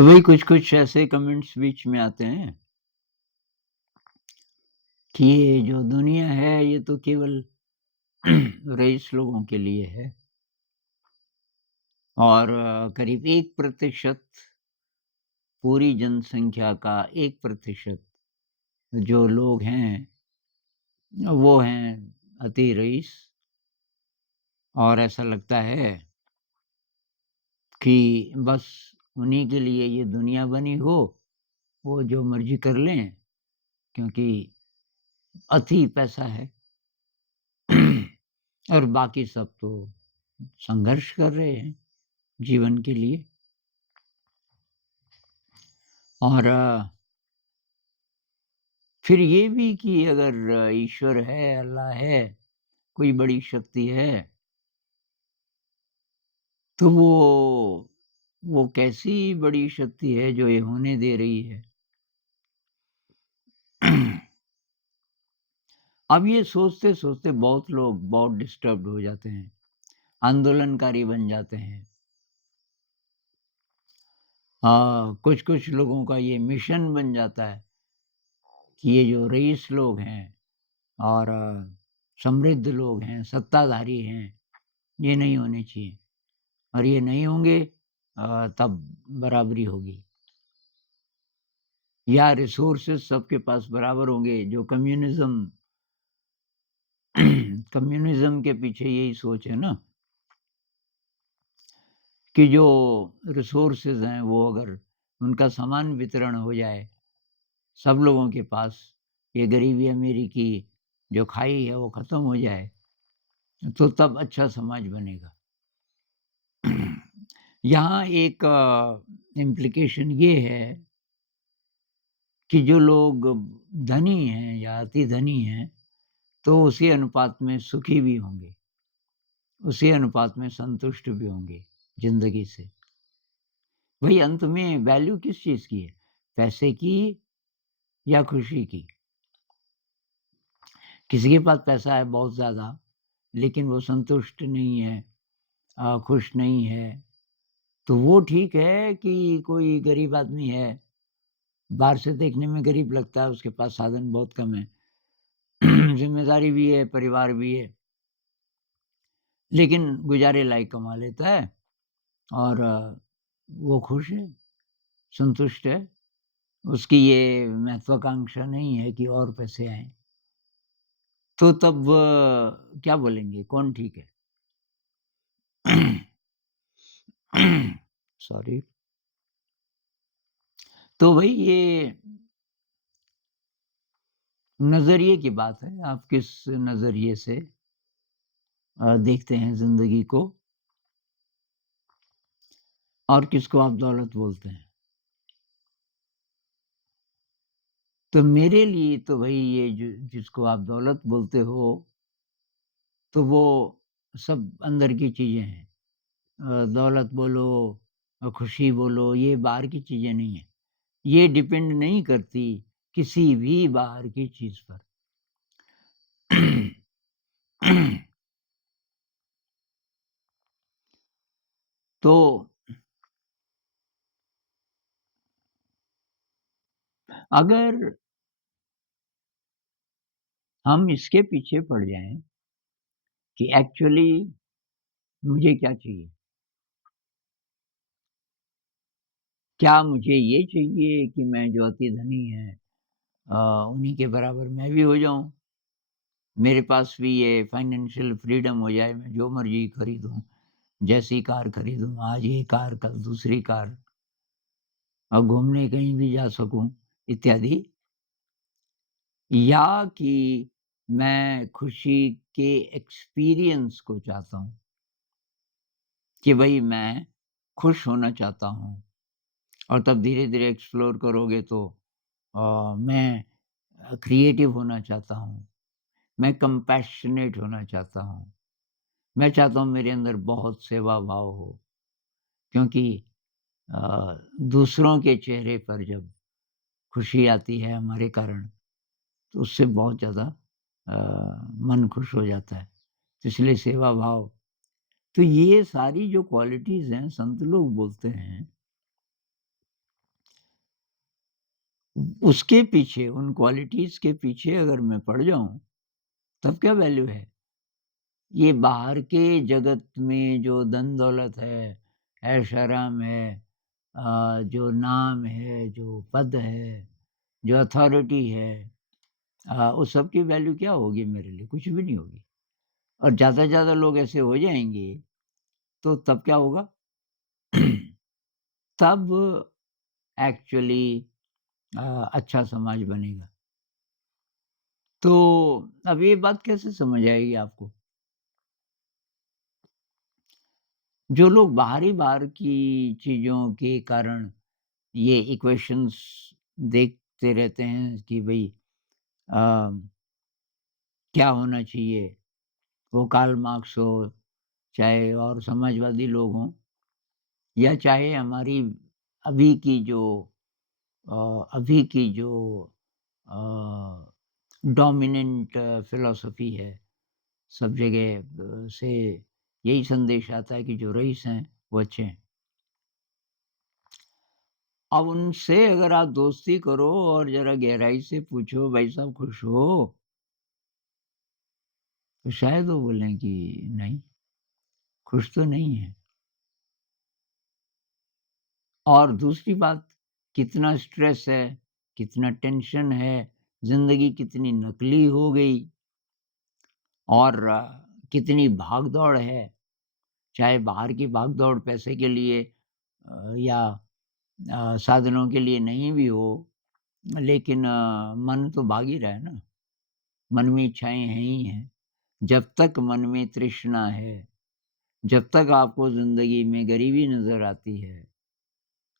तो वही कुछ-कुछ ऐसे कमेंट्स बीच में आते हैं कि ये जो दुनिया है ये तो केवल रईस लोगों के लिए है और करीब 1% पूरी जनसंख्या का 1% जो लोग हैं, वो हैं अति रईस और ऐसा लगता है कि बस उन्हीं के लिए ये दुनिया बनी हो, वो जो मर्ज़ी कर लें क्योंकि अति पैसा है और बाकी सब तो संघर्ष कर रहे हैं जीवन के लिए और फिर ये भी कि अगर ईश्वर है, अल्लाह है, कोई बड़ी शक्ति है, तो वो कैसी बड़ी शक्ति है जो ये होने दे रही है? अब ये सोचते-सोचते बहुत लोग बहुत डिस्टर्ब्ड हो जाते हैं, आंदोलनकारी बन जाते हैं। हाँ, कुछ-कुछ लोगों का ये मिशन बन जाता है कि ये जो रईस लोग हैं और समृद्ध लोग हैं, सत्ताधारी हैं, ये नहीं होने चाहिए और ये नहीं होंगे तब बराबरी होगी। या रिसोर्सेज़ सबके पास बराबर होंगे, जो कम्युनिज़्म कम्युनिज़्म के पीछे यही सोच है ना कि जो रिसोर्सेज़ हैं वो अगर उनका समान वितरण हो जाए सब लोगों के पास, ये गरीबी-अमीरी की जो खाई है वो ख़त्म हो जाए, तो तब अच्छा समाज बनेगा। यहाँ एक इम्प्लीकेशन ये है कि जो लोग धनी हैं या अति धनी हैं, तो उसी अनुपात में सुखी भी होंगे, उसी अनुपात में संतुष्ट भी होंगे ज़िंदगी से। भई अंत में वैल्यू किस चीज़ की है? पैसे की या खुशी की? किसी के पास पैसा है बहुत ज़्यादा, लेकिन वो संतुष्ट नहीं है, खुश नहीं है, तो वो ठीक है कि कोई गरीब आदमी है, बाहर से देखने में गरीब लगता है, उसके पास साधन बहुत कम है, ज़िम्मेदारी भी है, परिवार भी है, लेकिन गुज़ारे लायक कमा लेता है और वो खुश है, संतुष्ट है। उसकी ये महत्वाकांक्षा नहीं है कि और पैसे आएँ। तो तब क्या बोलेंगे कौन ठीक है? सॉरी। तो वही ये नज़रिए की बात है, आप किस नज़रिए से देखते हैं ज़िंदगी को और किसको आप दौलत बोलते हैं? तो मेरे लिए तो भई ये जो जिसको आप दौलत बोलते हो, तो वो सब अंदर की चीज़ें हैं। दौलत बोलो खुशी बोलो, ये बाहर की चीज़ें नहीं हैं। ये डिपेंड नहीं करती किसी भी बाहर की चीज़ पर। तो अगर हम इसके पीछे पड़ जाएँ कि एक्चुअली मुझे क्या चाहिए? क्या मुझे ये चाहिए कि मैं जो अति धनी हैं उन्हीं के बराबर मैं भी हो जाऊँ? मेरे पास भी ये फाइनेंशियल फ्रीडम हो जाए, मैं जो मर्ज़ी खरीदूँ, जैसी कार खरीदूँ, आज ये कार, कल दूसरी कार और घूमने कहीं भी जा सकूँ इत्यादि। या कि मैं खुशी के एक्सपीरियंस को चाहता हूँ कि भई मैं खुश होना चाहता हूँ और तब धीरे-धीरे एक्सप्लोर करोगे तो मैं क्रिएटिव होना चाहता हूँ, मैं कंपैशनेट होना चाहता हूँ, मैं चाहता हूँ मेरे अंदर बहुत सेवा भाव हो क्योंकि दूसरों के चेहरे पर जब खुशी आती है हमारे कारण, तो उससे बहुत ज़्यादा मन खुश हो जाता है। तो इसलिए सेवा भाव तो ये सारी जो क्वालिटीज़ हैं संत लोग बोलते हैं उसके पीछे, उन क्वालिटीज़ के पीछे अगर मैं पड़ जाऊँ, तब क्या वैल्यू है? ये बाहर के जगत में जो धन-दौलत है, ऐश-आराम है, जो नाम है, जो पद है, जो अथॉरिटी है, उस सब की वैल्यू क्या होगी मेरे लिए? कुछ भी नहीं होगी। और ज़्यादा से ज़्यादा लोग ऐसे हो जाएँगे, तो तब क्या होगा? तब एक्चुअली अ, अच्छा समाज बनेगा। तो अब ये बात कैसे समझ आएगी आपको? जो लोग बाहर की चीज़ों के कारण ये इक्वेशंस देखते रहते हैं कि भई अ, क्या होना चाहिए? वो कार्ल मार्क्स हो, चाहे और समाजवादी लोग हों या चाहे हमारी अभी की जो अभी की जो अ, डोमिनेंट फ़िलॉसफ़ी है, सब जगह से यही संदेश आता है कि जो रईस हैं, वो अच्छे हैं। अब उनसे अगर आप दोस्ती करो और ज़रा गहराई से पूछो, भाई साहब खुश हो? तो शायद वो बोलें कि नहीं, खुश तो नहीं हैं। और दूसरी बात, कितना स्ट्रेस है, कितना टेंशन है, ज़िंदगी कितनी नकली हो गई और कितनी भाग-दौड़ है, चाहे बाहर की भाग-दौड़ पैसे के लिए या साधनों के लिए नहीं भी हो, लेकिन मन तो भाग ही रहा है ना, मन में इच्छाएँ हैं ही हैं। जब तक मन में तृष्णा है, जब तक आपको ज़िंदगी में गरीबी नज़र आती है,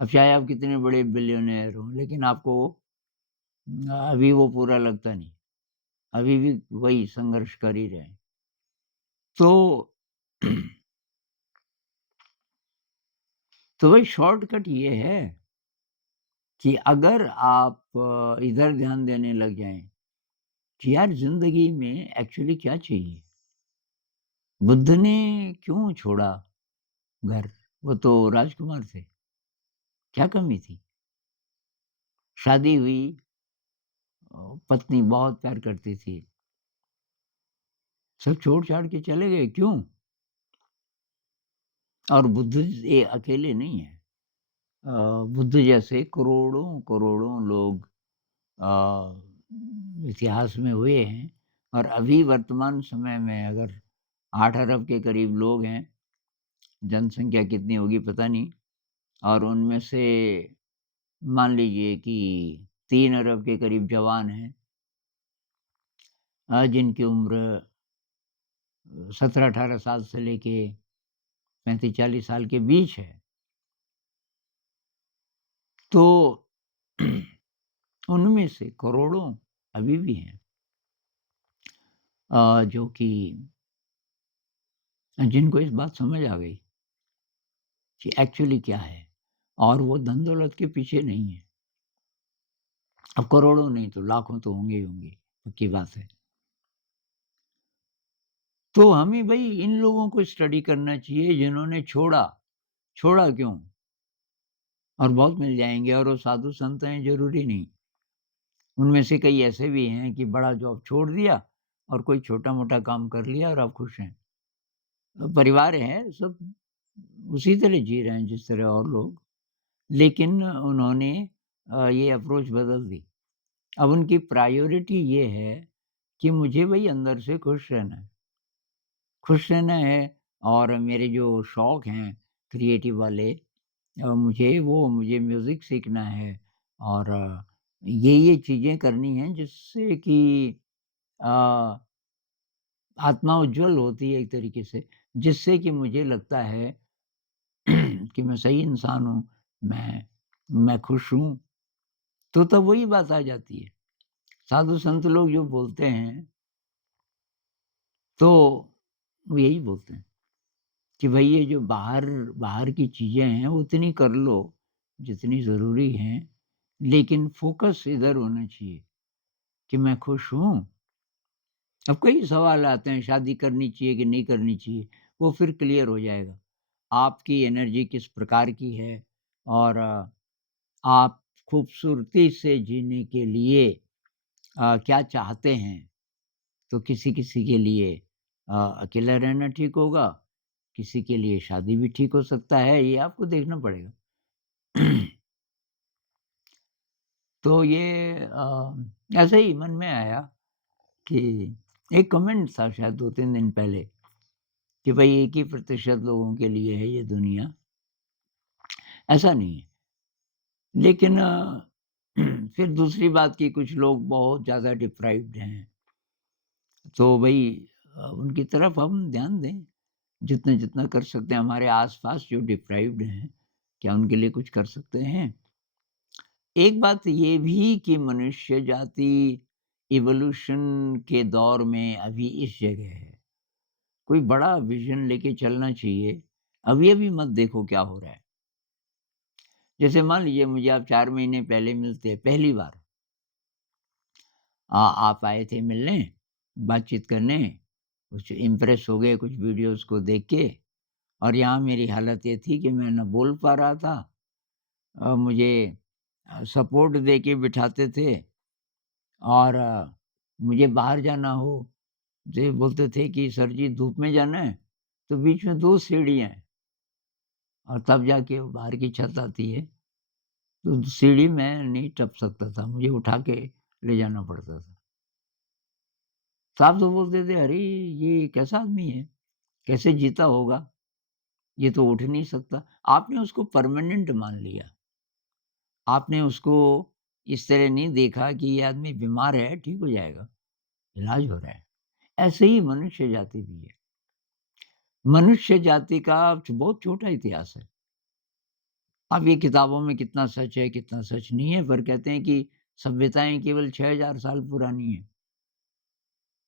अब चाहे आप कितने बड़े बिलियनेयर हों, लेकिन आपको अभी वो पूरा लगता नहीं, अभी भी वही संघर्ष कर ही रहे हैं। तो तो वही शॉर्टकट ये है कि अगर आप इधर ध्यान देने लग जाएँ कि यार ज़िंदगी में एक्चुअली क्या चाहिए? बुद्ध ने क्यों छोड़ा घर? वो तो राजकुमार थे, क्या कमी थी? शादी हुई, पत्नी बहुत प्यार करती थी, सब छोड़-छाड़ के चले गए, क्यों? और बुद्ध ये अकेले नहीं हैं। अ, बुद्ध जैसे करोड़ों-करोड़ों लोग इतिहास में हुए हैं और अभी वर्तमान समय में अगर 8 अरब के करीब लोग हैं, जनसंख्या कितनी होगी पता नहीं, और उनमें से मान लीजिए कि 3 अरब के करीब जवान हैं, जिनकी उम्र 17-18 साल से लेके 35-40 साल के बीच है। तो उनमें से करोड़ों अभी भी हैं, जो कि जिनको इस बात समझ आ गई कि एक्चुअली क्या है, और वो धन-दौलत के पीछे नहीं है। अब करोड़ों नहीं तो लाखों तो होंगे ही होंगे, पक्की बात है। तो हमें भई इन लोगों को स्टडी करना चाहिए जिन्होंने छोड़ा, छोड़ा क्यों? और बहुत मिल जाएँगे, और वो साधु संत हैं ज़रूरी नहीं। उनमें से कई ऐसे भी हैं कि बड़ा जॉब छोड़ दिया और कोई छोटा-मोटा काम कर लिया और अब खुश हैं। परिवार है, सब उसी तरह जी रहे हैं जिस तरह और लोग, लेकिन उन्होंने ये अप्रोच बदल दी। अब उनकी प्रायोरिटी ये है कि मुझे भई अंदर से खुश रहना है। खुश रहना है, और मेरे जो शौक हैं क्रिएटिव वाले, मुझे म्यूज़िक सीखना है, और ये चीज़ें करनी हैं जिससे कि अ, आत्मा उज्ज्वल होती है एक तरीके से, जिससे कि मुझे लगता है कि मैं सही इंसान हूँ, मैं खुश हूँ। तो तब वही बात आ जाती है। साधु संत लोग जो बोलते हैं, तो वो यही बोलते हैं कि भई ये जो बाहर बाहर की चीज़ें हैं, उतनी कर लो जितनी ज़रूरी हैं, लेकिन फ़ोकस इधर होना चाहिए कि मैं खुश हूँ। अब कई सवाल आते हैं, शादी करनी चाहिए कि नहीं करनी चाहिए, वो फिर क्लियर हो जाएगा। आपकी एनर्जी किस प्रकार की है, और आप खूबसूरती से जीने के लिए क्या चाहते हैं, तो किसी-किसी के लिए अकेला रहना ठीक होगा, किसी के लिए शादी भी ठीक हो सकता है, ये आपको देखना पड़ेगा। तो ये ऐसे ही मन में आया कि एक कमेंट था शायद 2-3 दिन पहले कि भई 1 ही प्रतिशत लोगों के लिए है ये दुनिया, ऐसा नहीं है। लेकिन फिर दूसरी बात कि कुछ लोग बहुत ज़्यादा डिप्राइव्ड हैं, तो भई उनकी तरफ हम ध्यान दें, जितना-जितना कर सकते हैं। हमारे आस-पास जो डिप्राइव्ड हैं, क्या उनके लिए कुछ कर सकते हैं? एक बात ये भी कि मनुष्य जाति इवोल्यूशन के दौर में अभी इस जगह है। कोई बड़ा विज़न लेके चलना चाहिए। अभी-अभी मत देखो क्या हो रहा है। जैसे मान लीजिए मुझे आप 4 महीने पहले मिलते हैं पहली बार। आप आए थे मिलने, बातचीत करने, कुछ इम्प्रेस हो गए कुछ वीडियोज़ को देख के और यहाँ मेरी हालत ये थी कि मैं ना बोल पा रहा था। मुझे सपोर्ट दे के बिठाते थे और मुझे बाहर जाना हो, तो ये बोलते थे कि सर जी धूप में जाना है, तो बीच में 2 सीढ़ियाँ हैं और तब जाके वो बाहर की छत आती है, तो सीढ़ी मैं नहीं टप सकता था, मुझे उठा के ले जाना पड़ता था। साहब तो बोलते थे, "अरे! ये कैसा आदमी है? कैसे जीता होगा? ये तो उठ नहीं सकता।" आपने उसको परमानेंट मान लिया। आपने उसको इस तरह नहीं देखा कि ये आदमी बीमार है, ठीक हो जाएगा, इलाज हो रहा है। ऐसे ही मनुष्य जाति भी है। मनुष्य जाति का बहुत छोटा इतिहास है। अब ये किताबों में कितना सच है, कितना सच नहीं है, पर कहते हैं कि सभ्यताएँ केवल 6000 साल पुरानी हैं।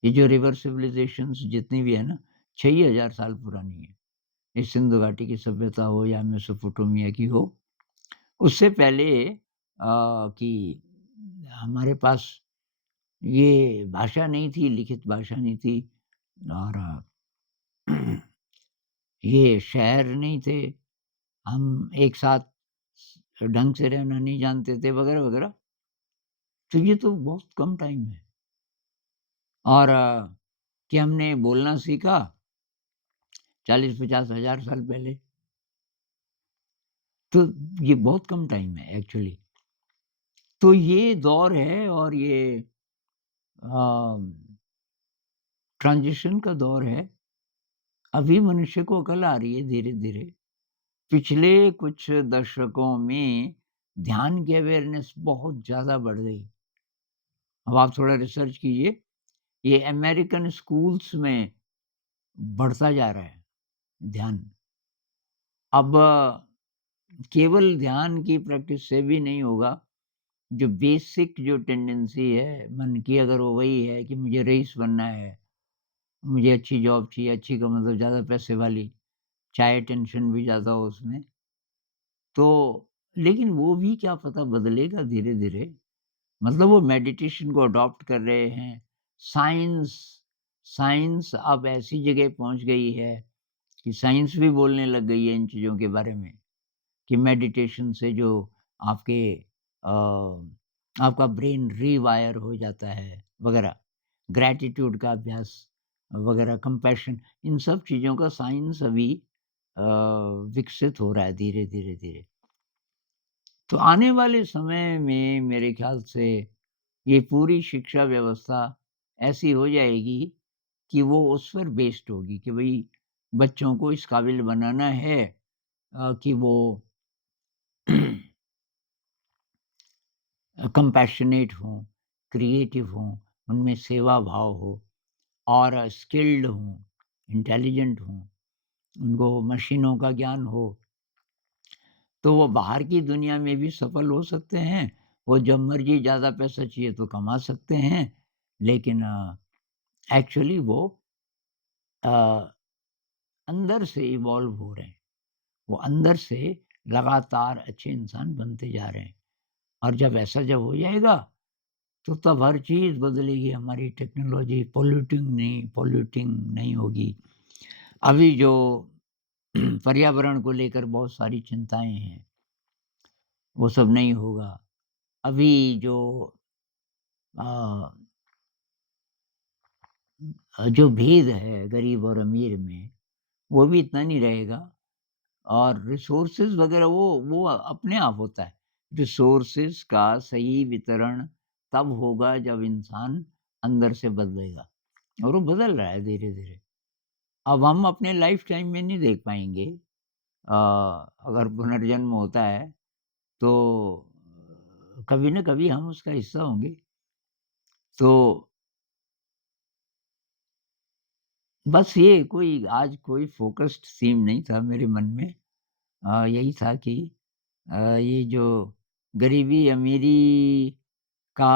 ये जो रिवर सिविलाइज़ेशंस जितनी भी है ना, 6 ही हज़ार साल पुरानी है। ये सिंधु घाटी की सभ्यता हो या मेसोपोटामिया की हो, उससे पहले कि हमारे पास ये भाषा नहीं थी, लिखित भाषा नहीं थी और ये शहर नहीं थे, हम एक साथ ढंग से रहना नहीं जानते थे वगैरह-वगैरह। तो ये तो बहुत कम टाइम है और कि हमने बोलना सीखा 40-50 हज़ार साल पहले, तो ये बहुत कम टाइम है एक्चुअली। तो ये दौर है और ये अ, ट्रांज़िशन का दौर है। अभी मनुष्य को अकल आ रही है धीरे-धीरे। पिछले कुछ दशकों में ध्यान की अवेयरनेस बहुत ज़्यादा बढ़ गई। अब आप थोड़ा रिसर्च कीजिए, ये अमेरिकन स्कूल्स में बढ़ता जा रहा है ध्यान। अब केवल ध्यान की प्रैक्टिस से भी नहीं होगा, जो बेसिक जो टेंडेंसी है मन की अगर वो वही है कि मुझे रईस बनना है, मुझे अच्छी जॉब चाहिए, अच्छी का मतलब ज़्यादा पैसे वाली, चाहे टेंशन भी ज़्यादा हो उसमें, तो लेकिन वो भी क्या पता बदलेगा धीरे-धीरे। मतलब वो मेडिटेशन को अडॉप्ट कर रहे हैं। साइंस साइंस अब ऐसी जगह पहुँच गई है कि साइंस भी बोलने लग गई है इन चीज़ों के बारे में कि मेडिटेशन से जो आपके आपका ब्रेन रीवायर हो जाता है वगैरह। ग्रैटिट्यूड का अभ्यास वगैरह, कंपैशन इन सब चीज़ों का साइंस अभी अ, विकसित हो रहा है धीरे-धीरे, धीरे। तो आने वाले समय में मेरे ख़्याल से ये पूरी शिक्षा व्यवस्था ऐसी हो जाएगी कि वो उस पर बेस्ड होगी कि भई बच्चों को इस काबिल बनाना है कि वो कंपैशनेट हों, क्रिएटिव हों, उनमें सेवा भाव हो और स्किल्ड हों, इंटेलिजेंट हों, उनको मशीनों का ज्ञान हो, तो वो बाहर की दुनिया में भी सफल हो सकते हैं। वो जब मर्ज़ी ज़्यादा पैसा चाहिए तो कमा सकते हैं, लेकिन एक्चुअली वो अ, अंदर से इवॉल्व हो रहे हैं। वो अंदर से लगातार अच्छे इंसान बनते जा रहे हैं और जब ऐसा जब हो जाएगा, तो तब हर चीज़ बदलेगी हमारी टेक्नोलॉजी पॉल्यूटिंग नहीं होगी। अभी जो पर्यावरण को लेकर बहुत सारी चिंताएँ हैं, वो सब नहीं होगा। अभी जो अ जो भेद है गरीब और अमीर में, वो भी इतना नहीं रहेगा और रिसोर्सेज़ वग़ैरह वो अपने आप होता है। रिसोर्सेज़ का सही वितरण तब होगा जब इंसान अंदर से बदलेगा और वो बदल रहा है धीरे-धीरे। अब हम अपने लाइफ़ टाइम में नहीं देख पाएँगे अगर पुनर्जन्म होता है तो कभी न कभी हम उसका हिस्सा होंगे। तो बस ये कोई आज कोई फ़ोकस्ड थीम नहीं था मेरे मन में। यही था कि ये जो गरीबी-अमीरी का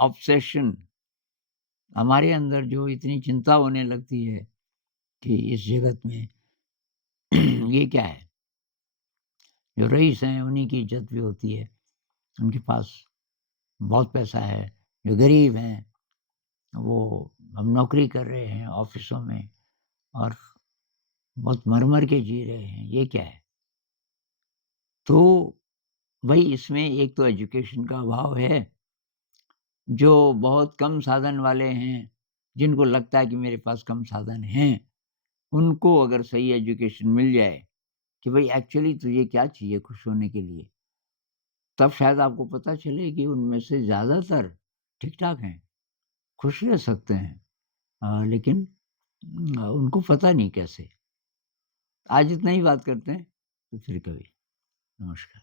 ऑब्सेशन हमारे अंदर जो इतनी चिंता होने लगती है कि इस जगत में ये क्या है? जो रईस हैं उन्हीं की इज़्ज़त भी होती है, उनके पास बहुत पैसा है। जो गरीब हैं वो अब नौकरी कर रहे हैं ऑफ़िसों में और बहुत मर-मर के जी रहे हैं, ये क्या है? तो भई इसमें एक तो एजुकेशन का अभाव है, जो बहुत कम साधन वाले हैं, जिनको लगता है कि मेरे पास कम साधन हैं, उनको अगर सही एजुकेशन मिल जाए कि भई एक्चुअली तुझे क्या चाहिए खुश होने के लिए, तब शायद आपको पता चले कि उनमें से ज़्यादातर ठीक-ठाक हैं, खुश रह सकते हैं। लेकिन उनको पता नहीं कैसे। आज इतना ही बात करते हैं, तो फिर कभी। नमस्कार।